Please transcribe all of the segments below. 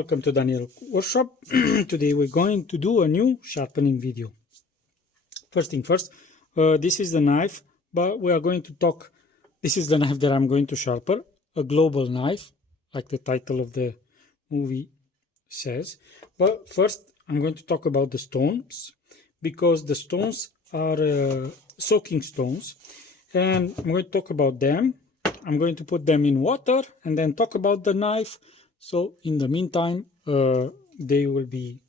welcome to Daniel Workshop. Today we're going to do a new sharpening video. First thing first, this is the knife, but we are going to talk, this is the knife that I'm going to sharpen, a global knife, like the title of the movie says. But first I'm going to talk about the stones, because the stones are soaking stones, and I'm going to talk about them. I'm going to put them in water and then talk about the knife. So in the meantime, they will be,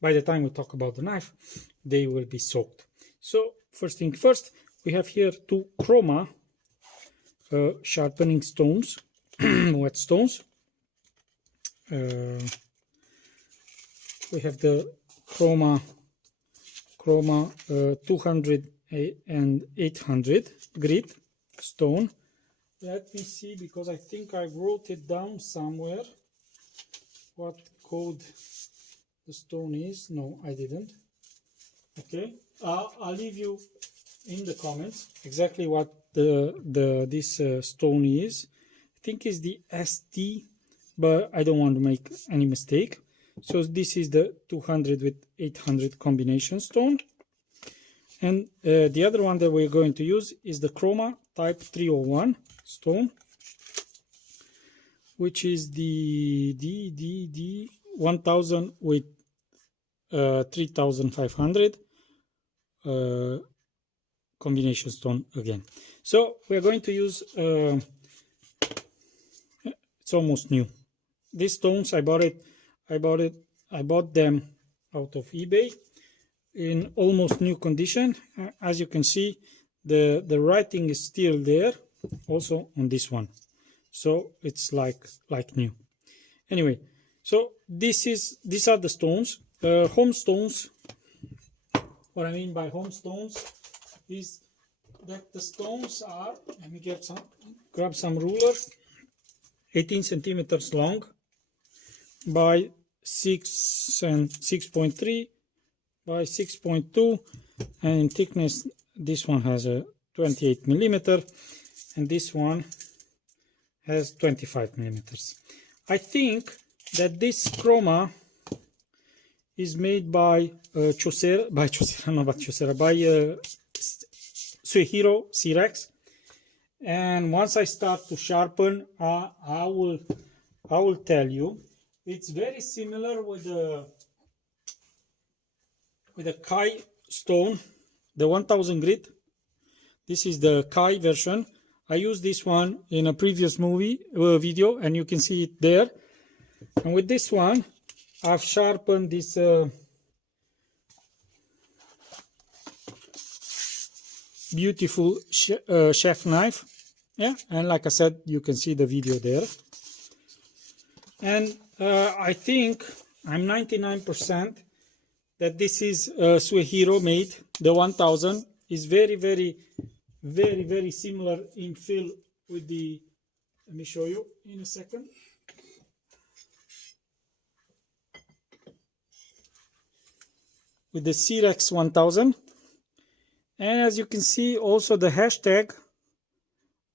by the time we talk about the knife, they will be soaked. So first thing first, we have here two Chroma sharpening stones, whetstones. We have the Chroma 200 and 800 grit stone. Let me see, because I think I wrote it down somewhere, what code the stone is. No, I didn't. Okay, I'll leave you in the comments exactly what this stone is. I think it's the ST, but I don't want to make any mistake. So this is the 200 with 800 combination stone. And the other one that we're going to use is the Chroma type 301 stone, which is the 1000 with 3500 combination stone again. So we're going to use it's almost new. These stones I bought them out of eBay in almost new condition. As you can see, the writing is still there also on this one, so it's like new. Anyway, so these are the stones, home stones. What I mean by home stones is that the stones are, let me grab some rulers, 18 centimeters long by 6.3 by 6.2, and in thickness this one has a 28 millimeter and this one has 25 millimeters. I think that this Chroma is made by Suehiro Sirex, and once I start to sharpen, I will tell you. It's very similar with the Kai stone, the 1000 grit. This is the Kai version. I used this one in a previous video, and you can see it there. And with this one, I've sharpened this beautiful chef knife. Yeah, and like I said, you can see the video there. And I think I'm 99% that this is Suehiro made. The 1000 is very similar in feel with the, let me show you in a second. With the Sirex 1000. And as you can see, also the hashtag,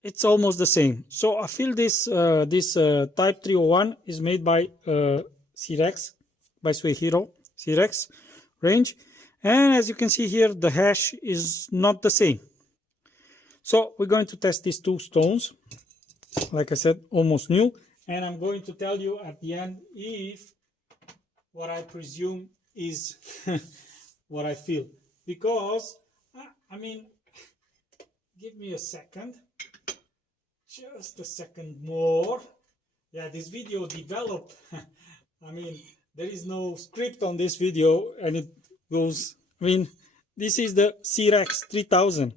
it's almost the same. So I feel this type 301 is made by Sirex, by Suehiro Sirex range. And as you can see here, the hash is not the same. So we're going to test these two stones, like I said, almost new, and I'm going to tell you at the end if what I presume is what I feel. Because, I mean, give me a second, just a second more. Yeah, this video developed, I mean, there is no script on this video, and it goes, I mean, this is the Sirex 3000.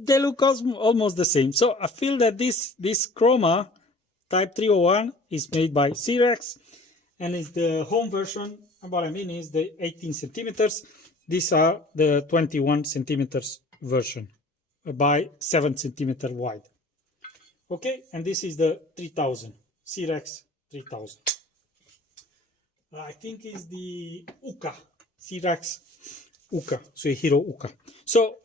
They look almost the same. So I feel that this Chroma type 301 is made by Sirex, and it's the home version. What I mean is the 18 centimeters. These are the 21 centimeters version by 7 centimeter wide. Okay, and this is the 3000, Sirex 3000. I think is the Uka, Sirex Uka, Suehiro Uka. So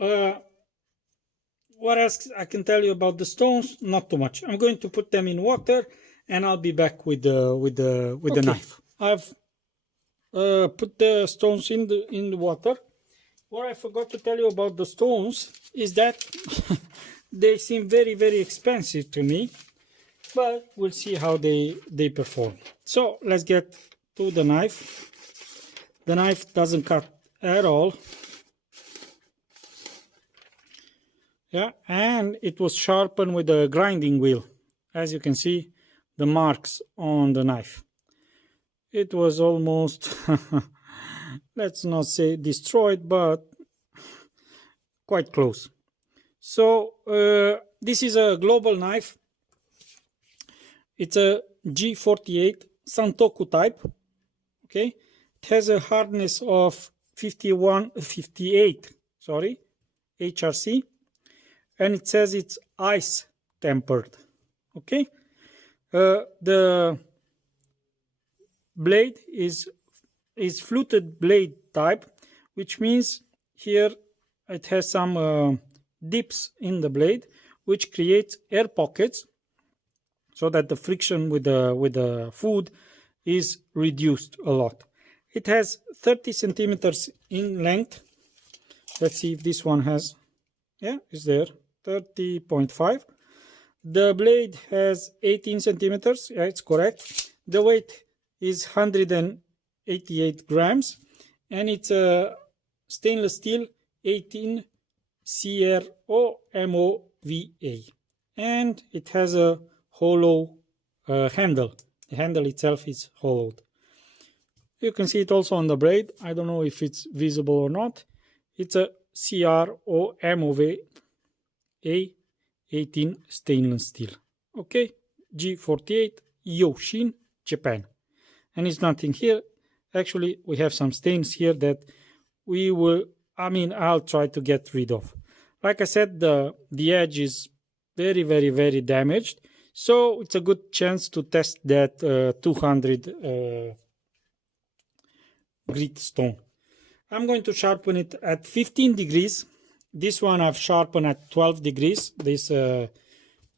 what else I can tell you about the stones? Not too much. I'm going to put them in water, and I'll be back with the knife. I've put the stones in the water. What I forgot to tell you about the stones is that they seem very, very expensive to me, but we'll see how they perform. So let's get to the knife. The knife doesn't cut at all. Yeah, and it was sharpened with a grinding wheel. As you can see, the marks on the knife. It was almost, let's not say destroyed, but quite close. So this is a global knife. It's a G-48 Santoku type. Okay, it has a hardness of 58 HRC, and it says it's ice tempered. Okay, the blade is fluted blade type, which means here it has some dips in the blade, which creates air pockets, so that the friction with the food is reduced a lot. It has 30 centimeters in length. Let's see if this one has, yeah, is there 30.5. The blade has 18 centimeters. Yeah, it's correct. The weight is 188 grams, and it's a stainless steel 18 CROMOVA, and it has a hollow handle. The handle itself is hollowed. You can see it also on the blade. I don't know if it's visible or not. It's a CROMOVA 18 stainless steel. Okay, G-48, Yoshin, Japan. And it's nothing here. Actually, we have some stains here that I'll try to get rid of. Like I said, the edge is very, very, very damaged. So it's a good chance to test that 200 grit stone. I'm going to sharpen it at 15 degrees. This one I've sharpened at 12 degrees, this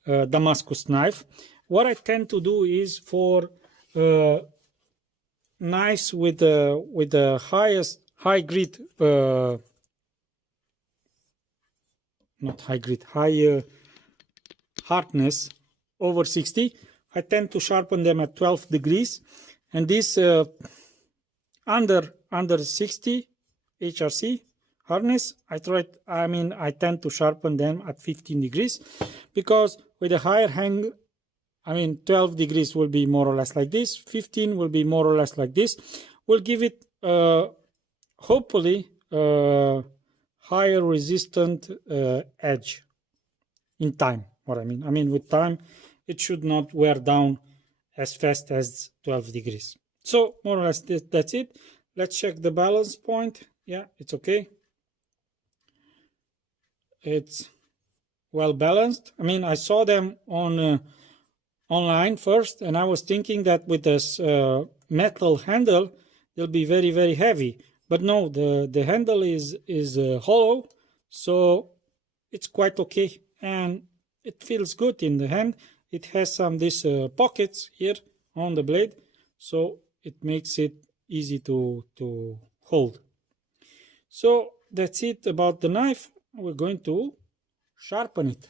Damascus knife. What I tend to do is for knives with the highest high grit, not high grit, high hardness over 60, I tend to sharpen them at 12 degrees, and this under 60 HRC hardness, I tend to sharpen them at 15 degrees, because with a higher hang, 12 degrees will be more or less like this, 15 will be more or less like this. We'll give it hopefully higher resistant edge in time. With time, it should not wear down as fast as 12 degrees. So more or less that's it. Let's check the balance point. Yeah, it's okay. It's well balanced. I saw them on online first, and I was thinking that with this metal handle, they'll be very, very heavy. But no, the handle is hollow, so it's quite okay, and it feels good in the hand. It has some these pockets here on the blade, so it makes it easy to hold. So that's it about the knife. We're going to sharpen it.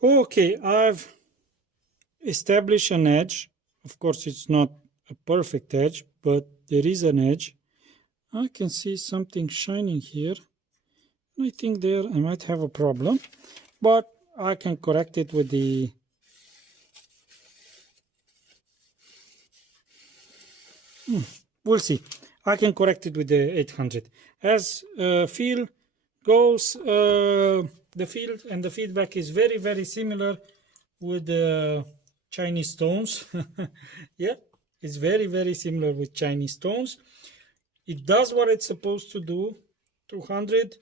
Okay, I've established an edge. Of course, it's not a perfect edge, but there is an edge. I can see something shining here. I think there I might have a problem, but I can correct it with the we'll see. I can correct it with the 800. As feel goes, the field and the feedback is very, very similar with the Chinese stones. Yeah, it's very, very similar with Chinese stones. It does what it's supposed to do. 200,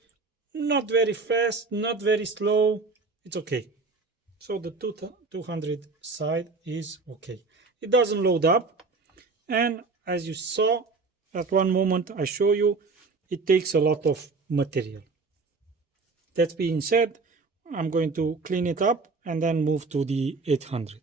not very fast, not very slow. It's okay. So the 200 side is okay. It doesn't load up, and as you saw at one moment I show you, it takes a lot of material. That being said, I'm going to clean it up and then move to the 800.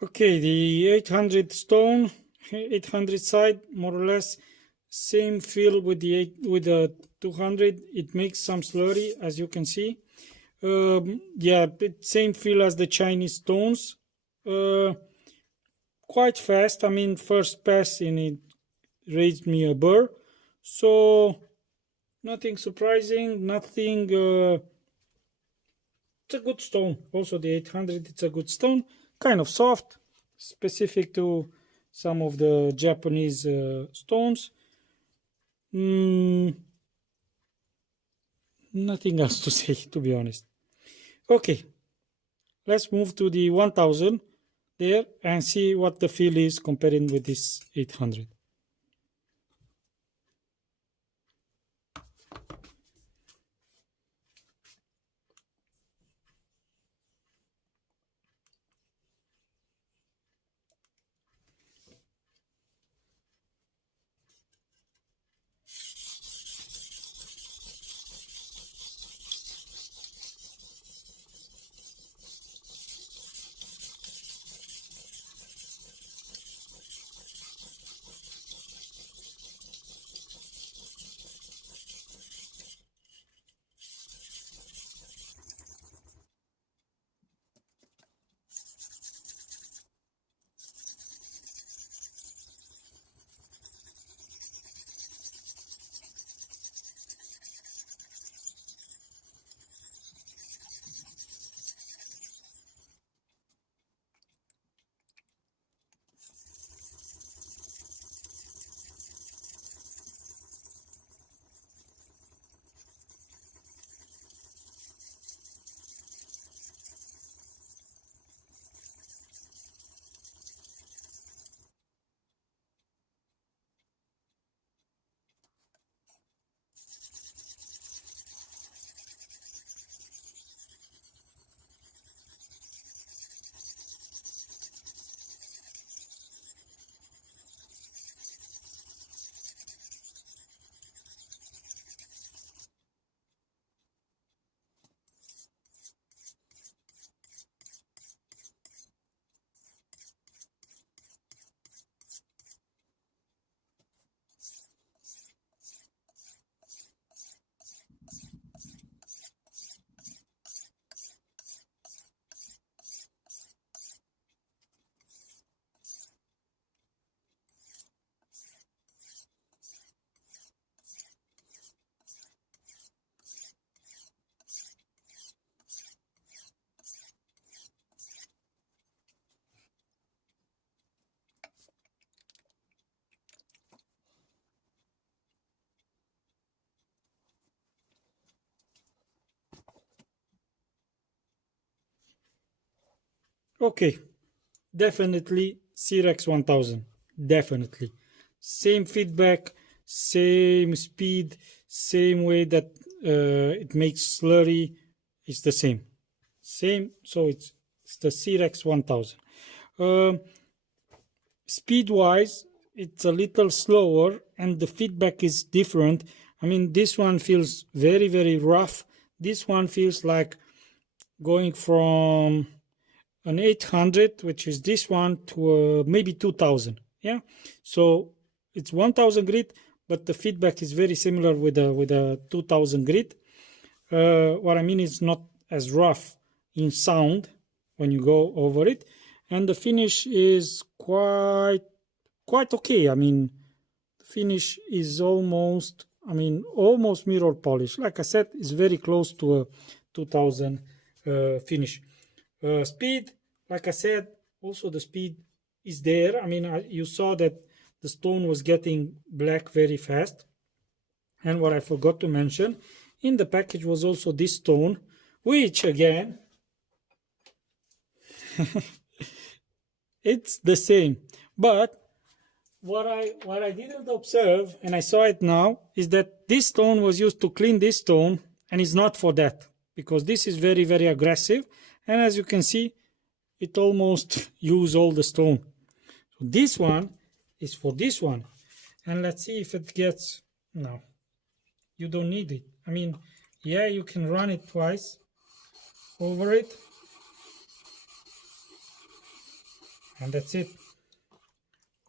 Okay, the 800 stone, 800 side, more or less same feel with the 200. It makes some slurry, as you can see. Yeah, same feel as the Chinese stones. Quite fast. I mean, first pass in it raised me a burr. So nothing surprising, nothing. It's a good stone. Also, the 800, it's a good stone. Kind of soft, specific to some of the Japanese stones. Nothing else to say, to be honest. Okay, let's move to the 1000 there and see what the feel is comparing with this 800. Okay, definitely C-Rex 1000, definitely. Same feedback, same speed, same way that it makes slurry, it's the same. Same, so it's the C-Rex 1000. Um, Speed wise, it's a little slower and the feedback is different. I mean, this one feels very, very rough. This one feels like going from an 800, which is this one, to maybe 2000. Yeah, so it's 1000 grit, but the feedback is very similar with a 2000 grit. What I mean is not as rough in sound when you go over it, and the finish is quite okay. I mean, the finish is almost, I mean, almost mirror polish. Like I said, it's very close to a 2000 finish. Speed, like I said, also the speed is there. I mean, you saw that the stone was getting black very fast. And what I forgot to mention, in the package was also this stone, which again, it's the same. But what I didn't observe, and I saw it now, is that this stone was used to clean this stone, and it's not for that, because this is very, very aggressive. And as you can see, it almost used all the stone. So this one is for this one. And let's see if it gets, no, you don't need it. I mean, yeah, you can run it twice over it, and that's it.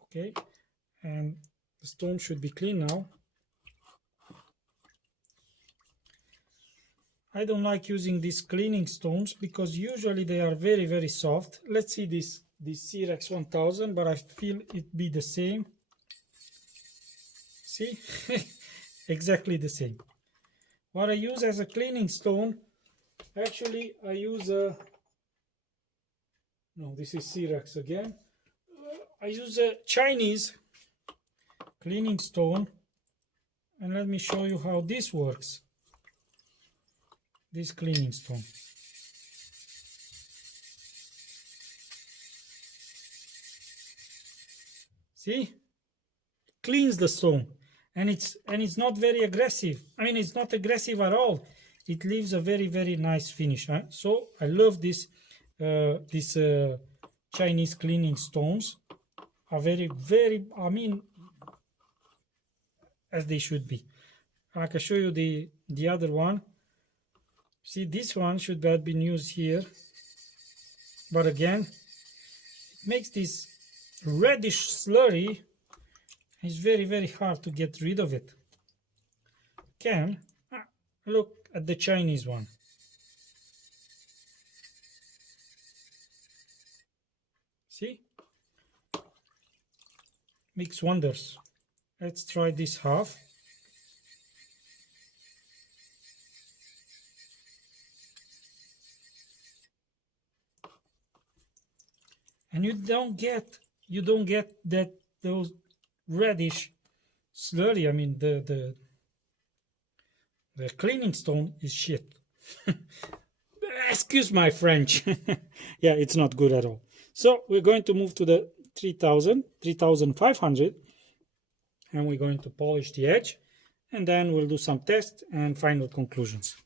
Okay, and the stone should be clean now. I don't like using these cleaning stones because usually they are very, very soft. Let's see this C-Rex 1000, but I feel it be the same. See? Exactly the same. What I use as a cleaning stone, actually I use a, no, this is C-Rex again. I use a Chinese cleaning stone, and let me show you how this works. This cleaning stone. See? Cleans the stone, and it's not very aggressive. I mean, it's not aggressive at all. It leaves a very, very nice finish. Huh? So I love this Chinese cleaning stones. Are very, very, I mean, as they should be. I can show you the other one. See, this one should have been used here, but again, it makes this reddish slurry. It's very, very hard to get rid of it. Look at the Chinese one. See? Makes wonders. Let's try this half. And you don't get that those reddish slurry. I mean, the cleaning stone is shit. Excuse my French. Yeah, it's not good at all. So we're going to move to the 3500, and we're going to polish the edge, and then we'll do some tests and final conclusions.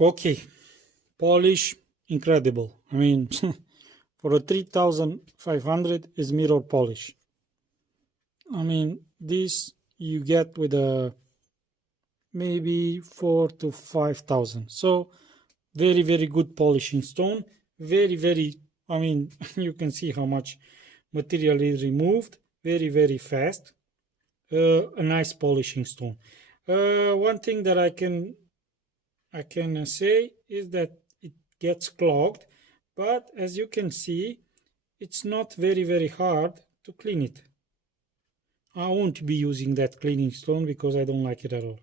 Okay, polish, incredible. I mean, for a 3500 is mirror polish. I mean, this you get with a maybe 4 to 5,000. So very, very good polishing stone. Very, very, I mean, you can see how much material is removed. Very, very fast. A nice polishing stone. One thing that I can say is that it gets clogged, but as you can see, it's not very, very hard to clean it. I won't be using that cleaning stone because I don't like it at all.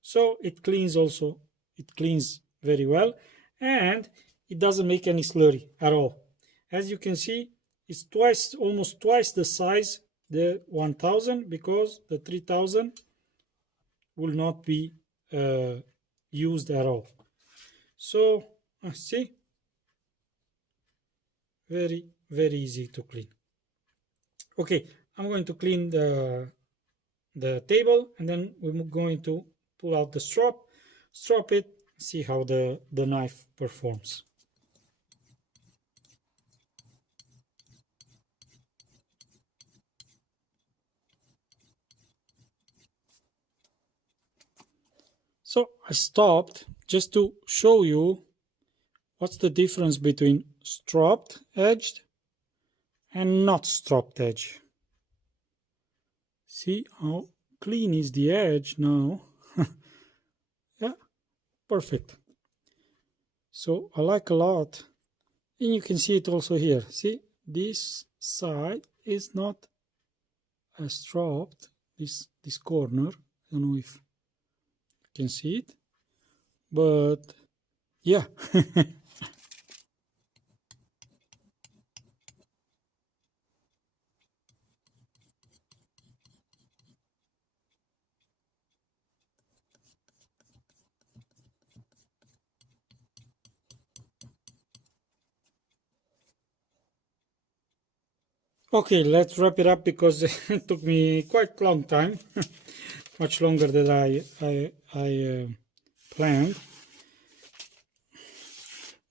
So it cleans also, it cleans very well, and it doesn't make any slurry at all. As you can see, it's twice, almost twice the size the 1000, because the 3000 will not be used at all. So see, very, very easy to clean. Okay, I'm going to clean the table, and then we're going to pull out the strap it, see how the knife performs. So I stopped just to show you what's the difference between strapped edged and not strapped edge. See how clean is the edge now? Yeah, perfect. So I like a lot. And you can see it also here. See, this side is not strapped, this corner. I don't know if you can see it, but yeah. Okay, let's wrap it up because it took me quite a long time, much longer than I planned.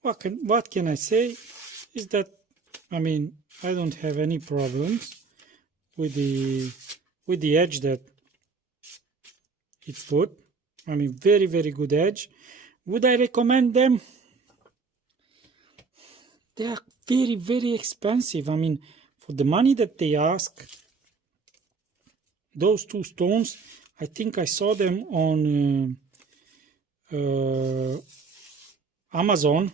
What can I say is that, I mean, I don't have any problems with the edge that it put. I mean, very, very good edge. Would I recommend them? They are very, very expensive. I mean, for the money that they ask, those two stones, I think I saw them on Amazon.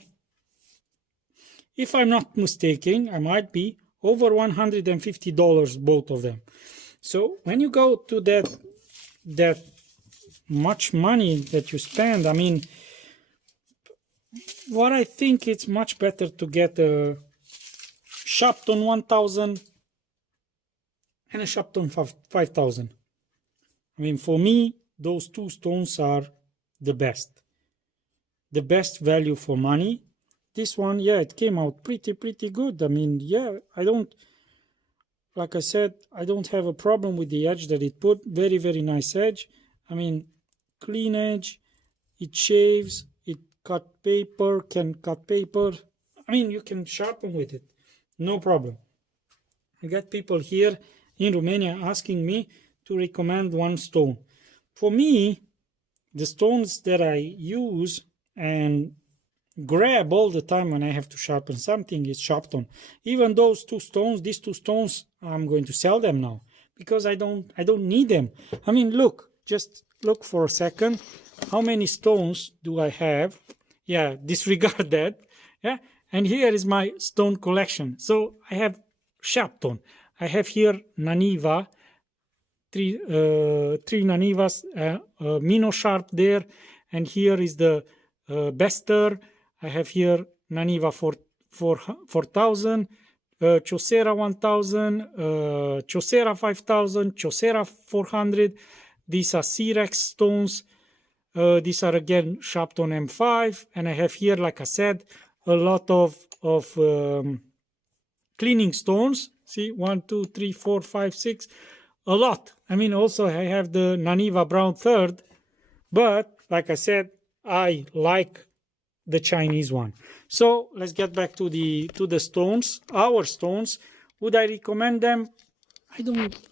If I'm not mistaken, I might be over $150, both of them. So when you go to that much money that you spend, I mean, what I think it's much better to get a Sharpen 1000 and a Sharpen 5000. I mean, for me, those two stones are the best value for money. This one, yeah, it came out pretty good. I mean, yeah, like I said, I don't have a problem with the edge that it put. Very, very nice edge. I mean, clean edge. It shaves. It can cut paper. I mean, you can sharpen with it. No problem. I got people here in Romania asking me to recommend one stone. For me, the stones that I use and grab all the time when I have to sharpen something is Sharpening. Even these two stones, I'm going to sell them now because I don't need them. I mean, just look for a second. How many stones do I have? Yeah, disregard that. Yeah, and here is my stone collection. So I have Sharpening. I have here Naniva, three Nanivas, Mino Sharp there, and here is the Bester. I have here Naniva 4000, Chaucera 1000, Chaucera 5000, Chaucera 400. These are C-Rex stones. These are again Sharpening M5, and I have here, like I said, a lot of cleaning stones. See, 1, 2, 3, 4, 5, 6, a lot. I mean, also I have the Naniva Brown 3rd, but like I said, I like the Chinese one. So let's get back to the stones, our stones. Would I recommend them?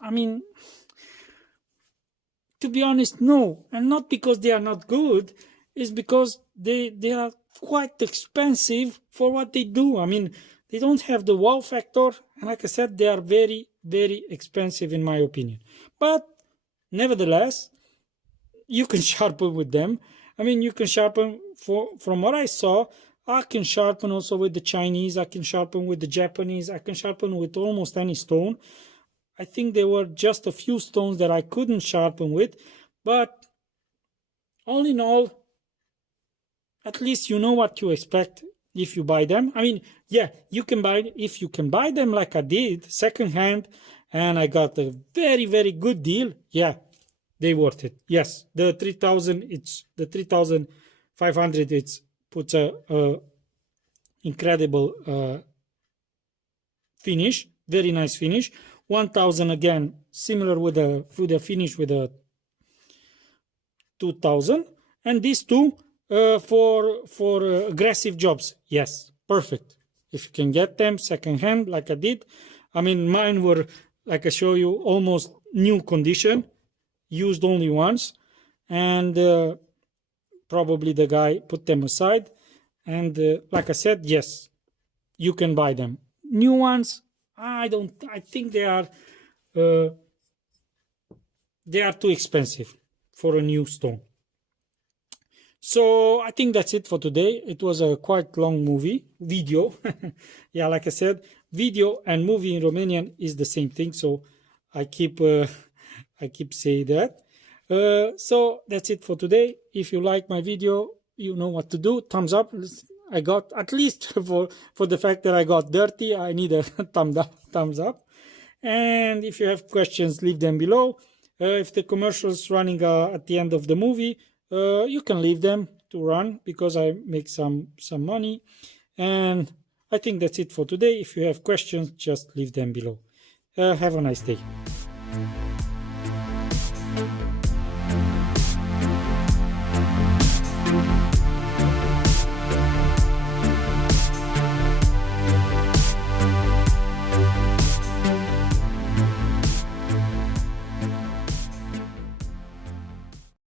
I mean, to be honest, no. And not because they are not good, it's because they are quite expensive for what they do. I mean, they don't have the wow factor, and like I said, they are very, very expensive in my opinion. But nevertheless, you can sharpen with them. I mean, you can sharpen, from what I saw, I can sharpen also with the Chinese, I can sharpen with the Japanese, I can sharpen with almost any stone. I think there were just a few stones that I couldn't sharpen with, but all in all, at least you know what to expect if you buy them. I mean, yeah, if you can buy them like I did, secondhand, and I got a very, very good deal, yeah, they worth it. Yes, the 3,500, it's puts a incredible finish, very nice finish. 1,000 again, similar with the finish with a 2,000, and these two for aggressive jobs. Yes, perfect. If you can get them second hand like I did. I mean, mine were, like I show you, almost new condition, used only once, and probably the guy put them aside. And like I said, yes, you can buy them. New ones, I think they are too expensive for a new stone. So I think that's it for today. It was a quite long video. Yeah, like I said, video and movie in Romanian is the same thing. So I keep saying that. So that's it for today. If you like my video, you know what to do. Thumbs up. I got, at least for the fact that I got dirty, I need a thumbs up. And if you have questions, leave them below. If the commercial's running at the end of the movie, you can leave them to run because I make some money. And I think that's it for today. If you have questions, just leave them below. Have a nice day.